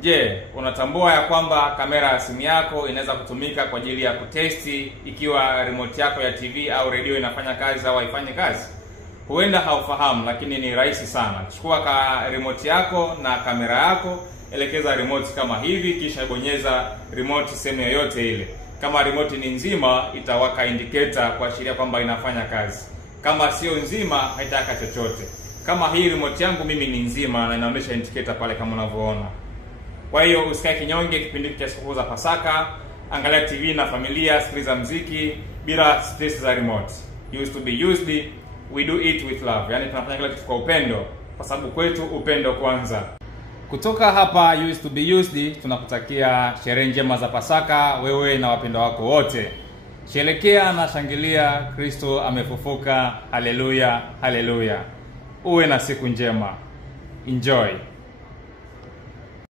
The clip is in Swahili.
Je, unatambua ya kwamba kamera ya simu yako inaweza kutumika kwa ajili ya kutesti ikiwa remote yako ya TV au radio inafanya kazi au haifanyi kazi? Huenda haufahamu, lakini ni rahisi sana. Chukua remote yako na kamera yako, elekeza remote kama hivi, kisha bonyeza remote sehemu yoyote ile. Kama remote ni nzima, itawaka indicator kuashiria kwamba inafanya kazi. Kama sio nzima, haitaka chochote. Kama hii remote yangu mimi ni nzima na inaonyesha indicator pale kama unavyoona. Kwa hiyo usikae kinyonge kipindi cha siku za Pasaka, angalia TV na familia, sikiliza muziki bila stress za remote. Used to be used, we do it with love. Yaani tunafanya kila kitu kwa upendo, kwa sababu kwetu upendo kwanza. Kutoka hapa Used to be used, tunakutakia sherehe njema za Pasaka wewe na wapendwa wako wote. Sherehekea na shangilia, Kristo amefufuka. Haleluya, haleluya. Uwe na siku njema. Enjoy.